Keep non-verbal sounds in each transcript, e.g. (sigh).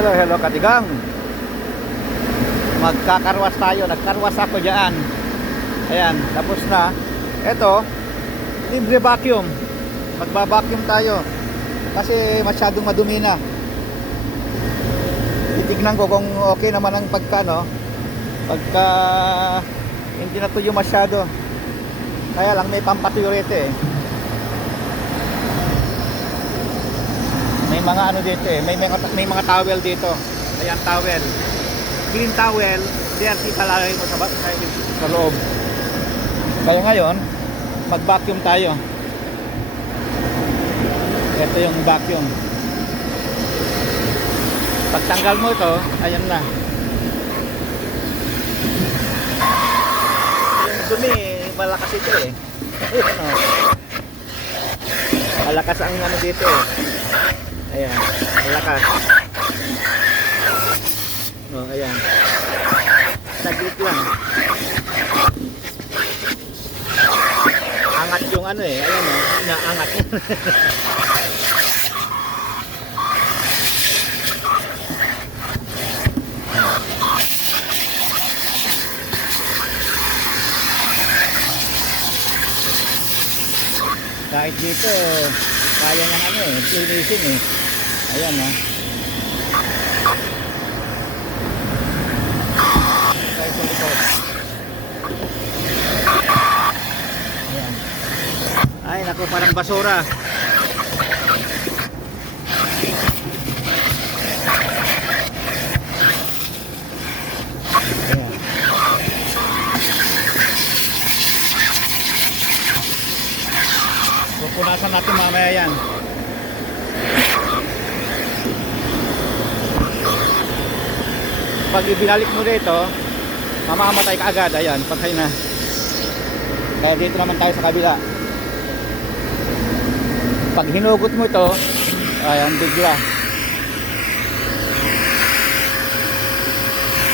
Hello, hello katigang. Magkakarwas tayo. Nagkarwas ako diyan. Ayan, tapos na. Ito, libre vacuum. Magba-vacuum tayo. Kasi masyadong madumi na. Titignan ko kung okay naman ang pagka, no? Pagka hindi natuyo masyado. Kaya lang may pampatuyo rito eh. May mga ano dito eh, may mga may mga towel dito. Ayan towel. Clean towel, DRT talalagay mo sa, sa, sa loob. Kaya ngayon, mag-vacuum tayo. Ito yung vacuum. Pagtanggal mo ito, ayan na. Yung dumi, malakas ito eh. Ayan, (laughs) oh. Malakas ang ano dito eh. Ayan, malakas. Oh, ayan. Saglit lang. Angat yung ano eh. Ayan oh, naangat. Kahit dito, kaya ng ano eh, linisin eh. Ayan likod. Ayan. Ay, naku, parang basura. Ayan. Pupunasan natin mamaya yan. Pag ibinalik mo dito, mamamatay ka agad. Ayan, patay na. Kaya dito naman tayo sa kabila. Pag hinugot mo ito, ayan, bigla.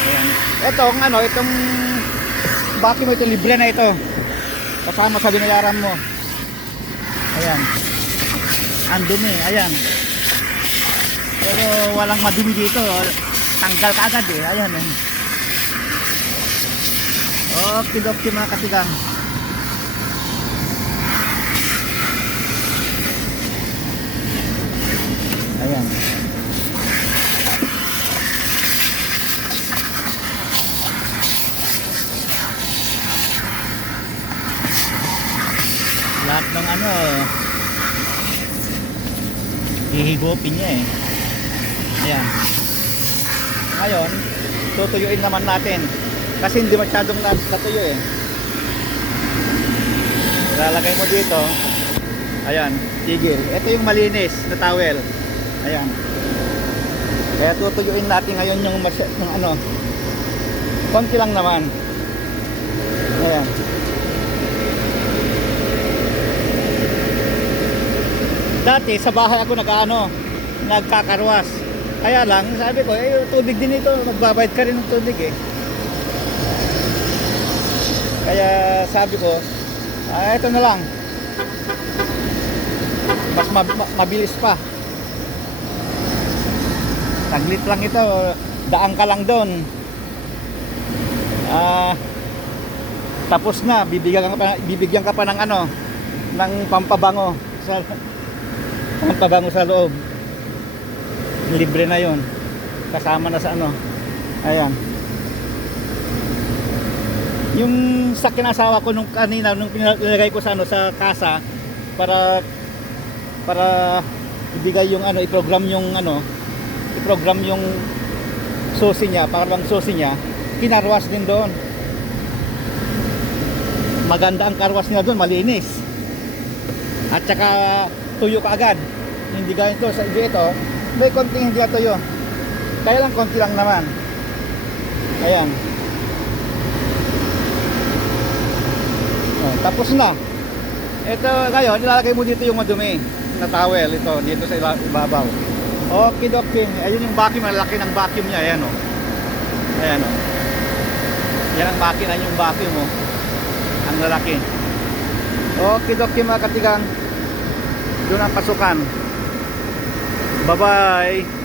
Ayan. Itong ano, itong vacuum ito, libre na ito. Kasama sa binayaran mo. Ayan. Ang dumi, ayan. Pero walang madumi dito. Tanggal ka agad eh. Ayan. eh. Okay, okay mga kasigang. Ayan. Lahat ng ano hihigupin niya eh. Ayan. Ngayon, tutuyuin naman natin. Kasi hindi masyadong nat- natuyo eh. Lalagay mo dito. Ayan, tigil. Ito yung malinis na towel. Ayan. Kaya tutuyuin natin ngayon yung, yung ano. Konti lang naman. Ayan. Dati sa bahay ako nag-ano, nagkakarwas. Kaya lang, sabi ko, eh, tubig din ito, magbabayad ka rin ng tubig eh. Kaya sabi ko, ah, ito na lang. Mas ma- ma- mabilis pa. Saglit lang ito, daan ka lang doon. Ah, tapos na, bibigyan ka pa, bibigyan ka pa ng ano, ng pampabango sa (laughs) pampabango sa loob. Libre na 'yon. Kasama na sa ano. Ayan. Yung sa kinasawa ko nung kanina nung pinilagay ko sa ano sa kasa para para ibigay yung ano i-program yung ano i-program yung susi niya para bang susi niya kinarwas din doon maganda ang karwas nila doon malinis at saka tuyo ka agad hindi ganito sa dito may konting hindi na tuyo. Kaya lang konti lang naman. Ayan. Oh, tapos na. Ito ngayon ilalagay mo dito yung madumi na towel. Ito dito sa ibabaw. Okay dokie ayun yung vacuum ang laki ng vacuum niya. Ayan o ayan o yan ang makina yung vacuum mo ang lalaki. Okay dokie mga katigang. Doon ang pasukan Bye-bye.